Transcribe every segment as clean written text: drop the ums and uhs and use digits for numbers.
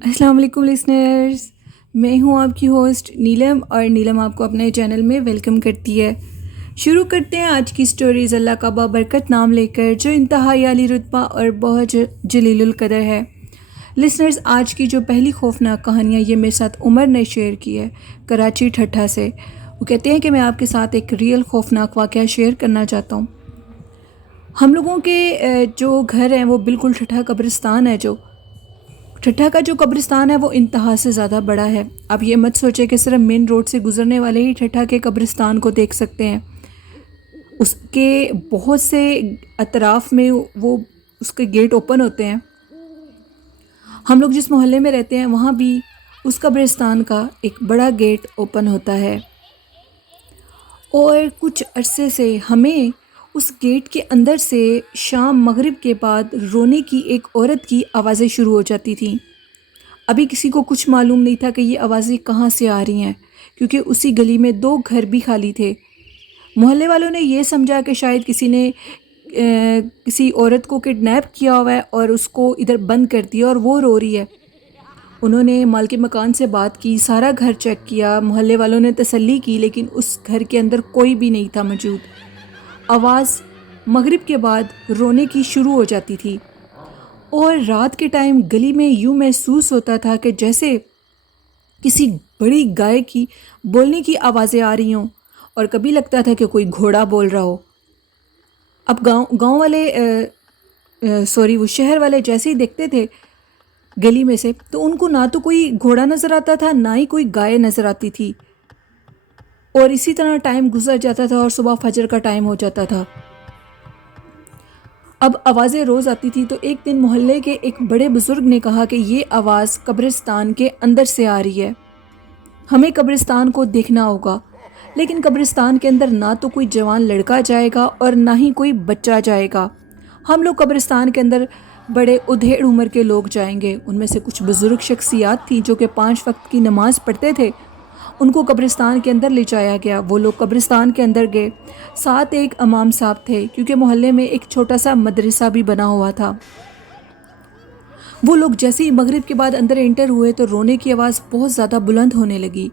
السلام علیکم لسنرز، میں ہوں آپ کی ہوسٹ نیلم، اور نیلم آپ کو اپنے چینل میں ویلکم کرتی ہے۔ شروع کرتے ہیں آج کی سٹوریز اللہ کا بابرکت نام لے کر، جو انتہائی عالی رتبہ اور بہت جلیل القدر ہے۔ لسنرز، آج کی جو پہلی خوفناک کہانیاں یہ میرے ساتھ عمر نے شیئر کی ہے کراچی ٹھٹھا سے۔ وہ کہتے ہیں کہ میں آپ کے ساتھ ایک ریئل خوفناک واقعہ شیئر کرنا چاہتا ہوں۔ ہم لوگوں کے جو گھر ہیں وہ بالکل ٹھٹھا قبرستان ہے۔ جو ٹھٹھا کا جو قبرستان ہے وہ انتہا سے زیادہ بڑا ہے۔ آپ یہ مت سوچے کہ صرف مین روڈ سے گزرنے والے ہی ٹھٹھا کے قبرستان کو دیکھ سکتے ہیں۔ اس کے بہت سے اطراف میں وہ اس کے گیٹ اوپن ہوتے ہیں۔ ہم لوگ جس محلے میں رہتے ہیں وہاں بھی اس قبرستان کا ایک بڑا گیٹ اوپن ہوتا ہے، اور کچھ عرصے سے ہمیں اس گیٹ کے اندر سے شام مغرب کے بعد رونے کی ایک عورت کی آوازیں شروع ہو جاتی تھیں۔ ابھی کسی کو کچھ معلوم نہیں تھا کہ یہ آوازیں کہاں سے آ رہی ہیں، کیونکہ اسی گلی میں 2 گھر بھی خالی تھے۔ محلے والوں نے یہ سمجھا کہ شاید کسی نے کسی عورت کو کڈنیپ کیا ہوا ہے اور اس کو ادھر بند کر دیا اور وہ رو رہی ہے۔ انہوں نے مالک مکان سے بات کی، سارا گھر چیک کیا، محلے والوں نے تسلی کی، لیکن اس گھر کے اندر کوئی بھی نہیں تھا موجود۔ آواز مغرب کے بعد رونے کی شروع ہو جاتی تھی، اور رات کے ٹائم گلی میں یوں محسوس ہوتا تھا کہ جیسے کسی بڑی گائے کی بولنے کی آوازیں آ رہی ہوں، اور کبھی لگتا تھا کہ کوئی گھوڑا بول رہا ہو۔ اب گاؤں والے وہ شہر والے جیسے ہی دیکھتے تھے گلی میں سے، تو ان کو نہ تو کوئی گھوڑا نظر آتا تھا، نہ ہی کوئی گائے نظر آتی تھی، اور اسی طرح ٹائم گزر جاتا تھا اور صبح فجر کا ٹائم ہو جاتا تھا۔ اب آوازیں روز آتی تھی، تو ایک دن محلے کے ایک بڑے بزرگ نے کہا کہ یہ آواز قبرستان کے اندر سے آ رہی ہے، ہمیں قبرستان کو دیکھنا ہوگا۔ لیکن قبرستان کے اندر نہ تو کوئی جوان لڑکا جائے گا اور نہ ہی کوئی بچہ جائے گا۔ ہم لوگ قبرستان کے اندر بڑے ادھیڑ عمر کے لوگ جائیں گے۔ ان میں سے کچھ بزرگ شخصیات تھیں جو کہ 5 وقت کی نماز پڑھتے تھے، ان کو قبرستان کے اندر لے جایا گیا۔ وہ لوگ قبرستان کے اندر گئے، ساتھ ایک امام صاحب تھے، کیونکہ محلے میں ایک چھوٹا سا مدرسہ بھی بنا ہوا تھا۔ وہ لوگ جیسے ہی مغرب کے بعد اندر انٹر ہوئے تو رونے کی آواز بہت زیادہ بلند ہونے لگی،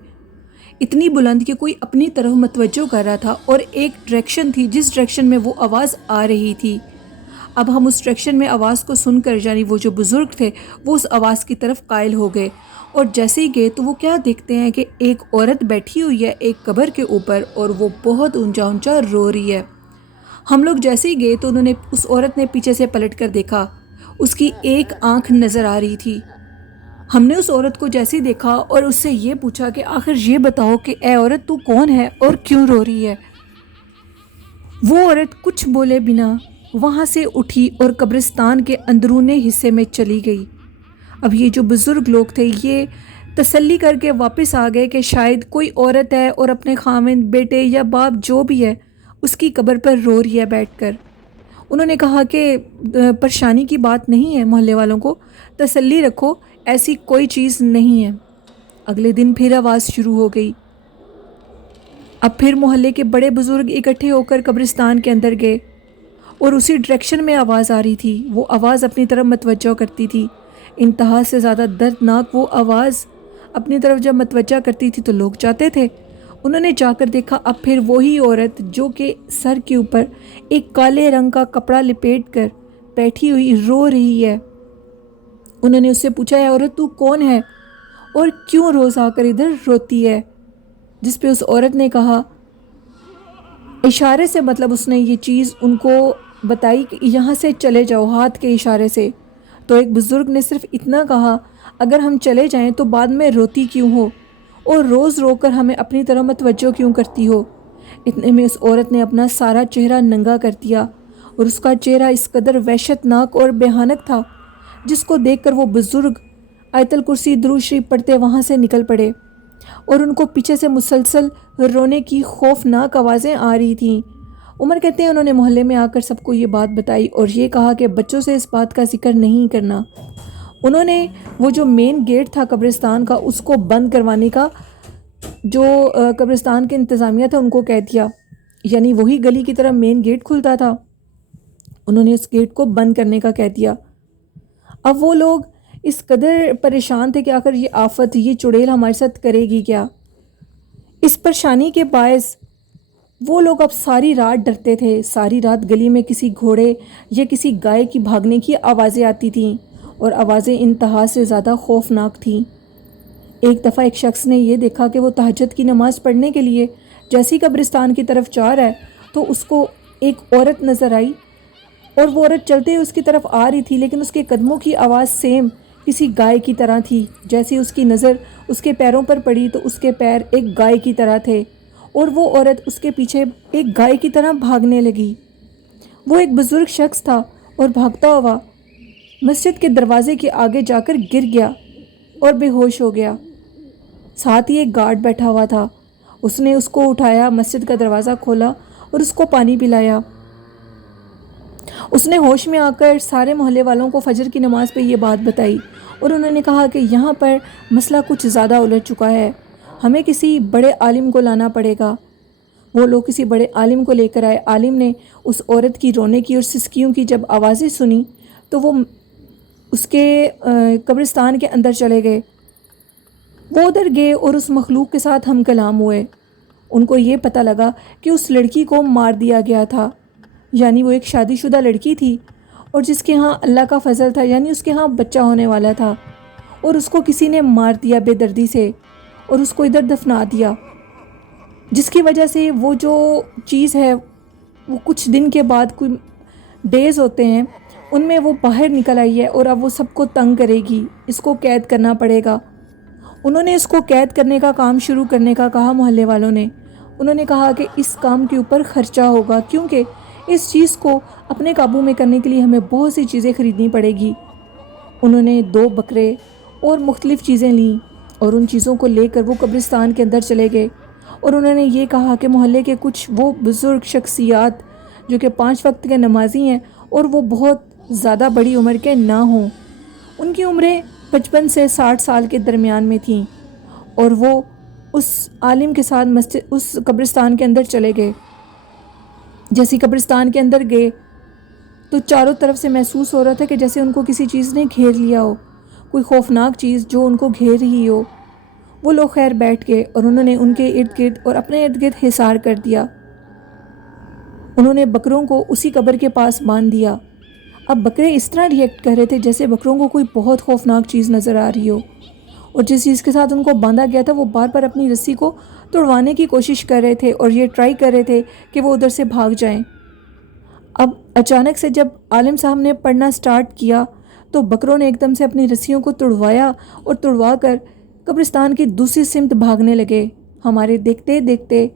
اتنی بلند کہ کوئی اپنی طرف متوجہ کر رہا تھا، اور ایک ڈائریکشن تھی جس ڈائریکشن میں وہ آواز آ رہی تھی۔ اب ہم اس ڈائریکشن میں آواز کو سن کر، یعنی وہ جو بزرگ تھے وہ اس آواز کی طرف قائل ہو گئے، اور جیسے ہی گئے تو وہ کیا دیکھتے ہیں کہ ایک عورت بیٹھی ہوئی ہے ایک قبر کے اوپر، اور وہ بہت اونچا اونچا رو رہی ہے۔ ہم لوگ جیسے ہی گئے تو انہوں نے اس عورت نے پیچھے سے پلٹ کر دیکھا، اس کی ایک آنکھ نظر آ رہی تھی۔ ہم نے اس عورت کو جیسے ہی دیکھا اور اس سے یہ پوچھا کہ آخر یہ بتاؤ کہ اے عورت تو کون ہے اور کیوں رو رہی ہے؟ وہ عورت کچھ بولے بنا وہاں سے اٹھی اور قبرستان کے اندرونے حصے میں چلی گئی۔ اب یہ جو بزرگ لوگ تھے یہ تسلی کر کے واپس آ گئے کہ شاید کوئی عورت ہے اور اپنے خاوند، بیٹے یا باپ جو بھی ہے اس کی قبر پر رو رہی ہے بیٹھ کر۔ انہوں نے کہا کہ پریشانی کی بات نہیں ہے، محلے والوں کو تسلی رکھو، ایسی کوئی چیز نہیں ہے۔ اگلے دن پھر آواز شروع ہو گئی۔ اب پھر محلے کے بڑے بزرگ اکٹھے ہو کر قبرستان کے اندر گئے، اور اسی ڈائریکشن میں آواز آ رہی تھی۔ وہ آواز اپنی طرف متوجہ کرتی تھی، انتہا سے زیادہ دردناک وہ آواز اپنی طرف جب متوجہ کرتی تھی تو لوگ جاتے تھے۔ انہوں نے جا کر دیکھا، اب پھر وہی عورت جو کہ سر کے اوپر ایک کالے رنگ کا کپڑا لپیٹ کر بیٹھی ہوئی رو رہی ہے۔ انہوں نے اس سے پوچھا، اے عورت تو کون ہے اور کیوں روز آ کر ادھر روتی ہے؟ جس پہ اس عورت نے کہا، اشارے سے، مطلب اس نے یہ چیز ان کو بتائی کہ یہاں سے چلے جاؤ، ہاتھ کے اشارے سے۔ تو ایک بزرگ نے صرف اتنا کہا، اگر ہم چلے جائیں تو بعد میں روتی کیوں ہو، اور روز رو کر ہمیں اپنی طرف متوجہ کیوں کرتی ہو؟ اتنے میں اس عورت نے اپنا سارا چہرہ ننگا کر دیا، اور اس کا چہرہ اس قدر وحشت ناک اور بھیانک تھا جس کو دیکھ کر وہ بزرگ آیت الکرسی درود شریف پڑھتے وہاں سے نکل پڑے، اور ان کو پیچھے سے مسلسل رونے کی خوفناک آوازیں آ رہی تھیں۔ عمر کہتے ہیں انہوں نے محلے میں آ کر سب کو یہ بات بتائی، اور یہ کہا کہ بچوں سے اس بات کا ذکر نہیں کرنا۔ انہوں نے وہ جو مین گیٹ تھا قبرستان کا اس کو بند کروانے کا جو قبرستان کے انتظامیہ تھا ان کو کہہ دیا، یعنی وہی گلی کی طرف مین گیٹ کھلتا تھا، انہوں نے اس گیٹ کو بند کرنے کا کہہ دیا۔ اب وہ لوگ اس قدر پریشان تھے کہ آخر یہ آفت، یہ چڑیل ہمارے ساتھ کرے گی کیا۔ اس پریشانی کے باعث وہ لوگ اب ساری رات ڈرتے تھے۔ ساری رات گلی میں کسی گھوڑے یا کسی گائے کی بھاگنے کی آوازیں آتی تھیں، اور آوازیں انتہا سے زیادہ خوفناک تھیں۔ ایک دفعہ ایک شخص نے یہ دیکھا کہ وہ تہجد کی نماز پڑھنے کے لیے جیسی قبرستان کی طرف جا رہا ہے تو اس کو ایک عورت نظر آئی، اور وہ عورت چلتے ہوئے اس کی طرف آ رہی تھی، لیکن اس کے قدموں کی آواز سیم کسی گائے کی طرح تھی۔ جیسے اس کی نظر اس کے پیروں پر پڑی تو اس کے پیر ایک گائے کی طرح تھے، اور وہ عورت اس کے پیچھے ایک گائے کی طرح بھاگنے لگی۔ وہ ایک بزرگ شخص تھا اور بھاگتا ہوا مسجد کے دروازے کے آگے جا کر گر گیا اور بے ہوش ہو گیا۔ ساتھ ہی ایک گارڈ بیٹھا ہوا تھا، اس نے اس کو اٹھایا، مسجد کا دروازہ کھولا اور اس کو پانی پلایا۔ اس نے ہوش میں آ کر سارے محلے والوں کو فجر کی نماز پہ یہ بات بتائی، اور انہوں نے کہا کہ یہاں پر مسئلہ کچھ زیادہ الجھ چکا ہے، ہمیں کسی بڑے عالم کو لانا پڑے گا۔ وہ لوگ کسی بڑے عالم کو لے کر آئے۔ عالم نے اس عورت کی رونے کی اور سسکیوں کی جب آوازیں سنی تو وہ اس کے قبرستان کے اندر چلے گئے۔ وہ ادھر گئے اور اس مخلوق کے ساتھ ہم کلام ہوئے۔ ان کو یہ پتہ لگا کہ اس لڑکی کو مار دیا گیا تھا، یعنی وہ ایک شادی شدہ لڑکی تھی اور جس کے ہاں اللہ کا فضل تھا، یعنی اس کے ہاں بچہ ہونے والا تھا، اور اس کو کسی نے مار دیا بے دردی سے اور اس کو ادھر دفنا دیا، جس کی وجہ سے وہ جو چیز ہے وہ کچھ دن کے بعد، کوئی ڈیز ہوتے ہیں ان میں وہ باہر نکل آئی ہے، اور اب وہ سب کو تنگ کرے گی، اس کو قید کرنا پڑے گا۔ انہوں نے اس کو قید کرنے کا کام شروع کرنے کا کہا محلے والوں نے۔ انہوں نے کہا کہ اس کام کے اوپر خرچہ ہوگا، کیونکہ اس چیز کو اپنے قابو میں کرنے کے لیے ہمیں بہت سی چیزیں خریدنی پڑے گی۔ انہوں نے 2 بکرے اور مختلف چیزیں لیں، اور ان چیزوں کو لے کر وہ قبرستان کے اندر چلے گئے، اور انہوں نے یہ کہا کہ محلے کے کچھ وہ بزرگ شخصیات جو کہ 5 وقت کے نمازی ہیں اور وہ بہت زیادہ بڑی عمر کے نہ ہوں، ان کی عمریں 55 سے 60 سال کے درمیان میں تھیں، اور وہ اس عالم کے ساتھ مسجد اس قبرستان کے اندر چلے گئے۔ جیسے قبرستان کے اندر گئے تو چاروں طرف سے محسوس ہو رہا تھا کہ جیسے ان کو کسی چیز نے گھیر لیا ہو، کوئی خوفناک چیز جو ان کو گھیر رہی ہو۔ وہ لوگ خیر بیٹھ گئے اور انہوں نے ان کے ارد گرد اور اپنے ارد گرد حصار کر دیا۔ انہوں نے بکروں کو اسی قبر کے پاس باندھ دیا۔ اب بکرے اس طرح ریئیکٹ کر رہے تھے جیسے بکروں کو کوئی بہت خوفناک چیز نظر آ رہی ہو، اور جس چیز کے ساتھ ان کو باندھا گیا تھا وہ بار بار اپنی رسی کو توڑوانے کی کوشش کر رہے تھے اور یہ ٹرائی کر رہے تھے کہ وہ ادھر سے بھاگ جائیں۔ اب اچانک سے جب عالم صاحب نے پڑھنا سٹارٹ کیا تو بکروں نے ایک دم سے اپنی رسیوں کو توڑوایا اور توڑوا کر قبرستان کی دوسری سمت بھاگنے لگے۔ ہمارے دیکھتے دیکھتے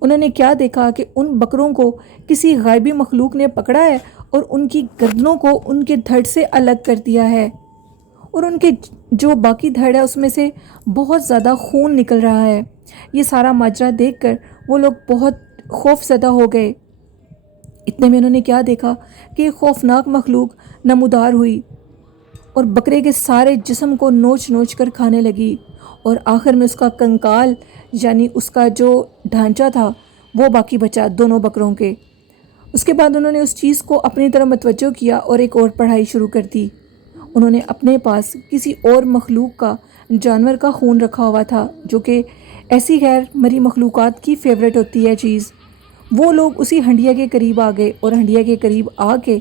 انہوں نے کیا دیکھا کہ ان بکروں کو کسی غائبی مخلوق نے پکڑا ہے اور ان کی گردنوں کو ان کے دھڑ سے الگ کر دیا ہے، اور ان کے جو باقی دھڑ ہے اس میں سے بہت زیادہ خون نکل رہا ہے۔ یہ سارا ماجرا دیکھ کر وہ لوگ بہت خوف زدہ ہو گئے۔ اتنے میں انہوں نے کیا دیکھا کہ خوفناک مخلوق نمودار ہوئی اور بکرے کے سارے جسم کو نوچ نوچ کر کھانے لگی، اور آخر میں اس کا کنکال یعنی اس کا جو ڈھانچہ تھا وہ باقی بچا دونوں بکروں کے۔ اس کے بعد انہوں نے اس چیز کو اپنی طرف متوجہ کیا اور ایک اور پڑھائی شروع کر دی۔ انہوں نے اپنے پاس کسی اور مخلوق کا جانور کا خون رکھا ہوا تھا جو کہ ایسی غیر مری مخلوقات کی فیوریٹ ہوتی ہے چیز۔ وہ لوگ اسی ہنڈیا کے قریب آ گئے اور ہنڈیا کے قریب آ کے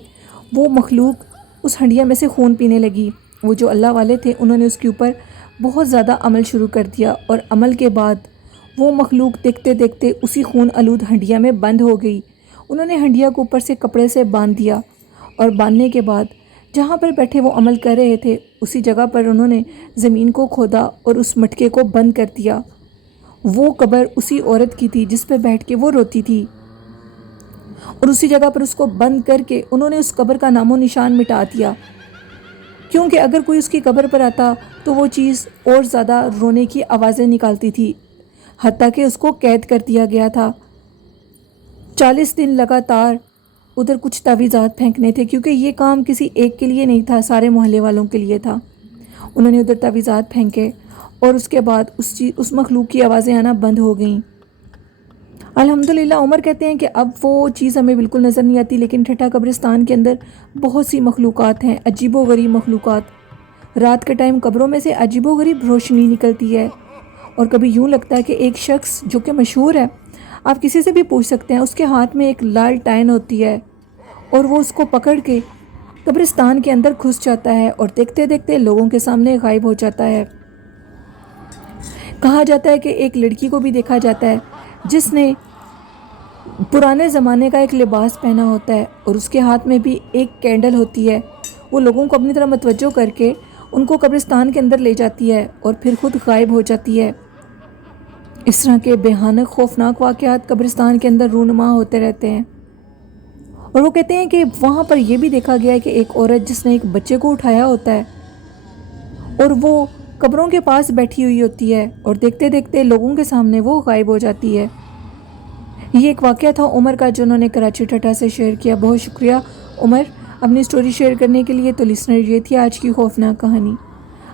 وہ مخلوق اس ہنڈیا میں سے خون پینے لگی۔ وہ جو اللہ والے تھے انہوں نے اس کے اوپر بہت زیادہ عمل شروع کر دیا، اور عمل کے بعد وہ مخلوق دیکھتے دیکھتے اسی خون آلود ہنڈیا میں بند ہو گئی۔ انہوں نے ہنڈیا کو اوپر سے کپڑے سے باندھ دیا، اور باندھنے کے بعد جہاں پر بیٹھے وہ عمل کر رہے تھے اسی جگہ پر انہوں نے زمین کو کھودا اور اس مٹکے کو بند کر دیا۔ وہ قبر اسی عورت کی تھی جس پہ بیٹھ کے وہ روتی تھی، اور اسی جگہ پر اس کو بند کر کے انہوں نے اس قبر کا نام و نشان مٹا دیا، کیونکہ اگر کوئی اس کی قبر پر آتا تو وہ چیز اور زیادہ رونے کی آوازیں نکالتی تھی، حتیٰ کہ اس کو قید کر دیا گیا تھا۔ 40 دن لگاتار ادھر کچھ تعویذات پھینکنے تھے، کیونکہ یہ کام کسی ایک کے لیے نہیں تھا، سارے محلے والوں کے لیے تھا۔ انہوں نے ادھر تعویذات پھینکے اور اس کے بعد اس مخلوق کی آوازیں آنا بند ہو گئیں۔ الحمدللہ عمر کہتے ہیں کہ اب وہ چیز ہمیں بالکل نظر نہیں آتی، لیکن ٹھٹھا قبرستان کے اندر بہت سی مخلوقات ہیں، عجیب و غریب مخلوقات۔ رات کے ٹائم قبروں میں سے عجیب و غریب روشنی نکلتی ہے، اور کبھی یوں لگتا ہے کہ ایک شخص جو کہ مشہور ہے، آپ کسی سے بھی پوچھ سکتے ہیں، اس کے ہاتھ میں ایک لال ٹائن ہوتی ہے اور وہ اس کو پکڑ کے قبرستان کے اندر گھس جاتا ہے اور دیکھتے دیکھتے لوگوں کے سامنے غائب ہو جاتا ہے۔ کہا جاتا ہے کہ ایک لڑکی کو بھی دیکھا جاتا ہے جس نے پرانے زمانے کا ایک لباس پہنا ہوتا ہے اور اس کے ہاتھ میں بھی ایک کینڈل ہوتی ہے۔ وہ لوگوں کو اپنی طرف متوجہ کر کے ان کو قبرستان کے اندر لے جاتی ہے اور پھر خود غائب ہو جاتی ہے۔ اس طرح کے بھیانک خوفناک واقعات قبرستان کے اندر رونما ہوتے رہتے ہیں، اور وہ کہتے ہیں کہ وہاں پر یہ بھی دیکھا گیا ہے کہ ایک عورت جس نے ایک بچے کو اٹھایا ہوتا ہے اور وہ قبروں کے پاس بیٹھی ہوئی ہوتی ہے اور دیکھتے دیکھتے لوگوں کے سامنے وہ غائب ہو جاتی ہے۔ یہ ایک واقعہ تھا عمر کا جو انہوں نے کراچی ٹھٹھا سے شیئر کیا۔ بہت شکریہ عمر اپنی سٹوری شیئر کرنے کے لیے۔ تو لسنر، یہ تھی آج کی خوفناک کہانی۔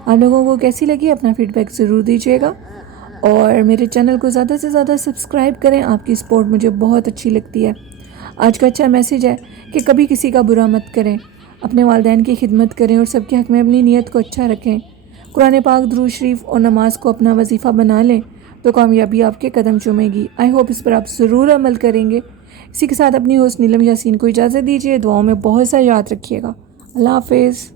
آپ لوگوں کو کیسی لگی اپنا فیڈ بیک ضرور دیجیے گا، اور میرے چینل کو زیادہ سے زیادہ سبسکرائب کریں، آپ کی سپورٹ مجھے بہت اچھی لگتی ہے۔ آج کا اچھا میسیج ہے کہ کبھی کسی کا برا مت کریں، اپنے والدین کی خدمت کریں اور سب کے حق میں اپنی نیت کو اچھا رکھیں۔ قرآن پاک، درود شریف اور نماز کو اپنا وظیفہ بنا لیں تو کامیابی آپ کے قدم چومے گی۔ آئی ہوپ اس پر آپ ضرور عمل کریں گے۔ اسی کے ساتھ اپنی ہوسٹ نیلم یاسین کو اجازت دیجیے۔ دعاؤں میں بہت سا یاد رکھیے گا۔ اللہ حافظ۔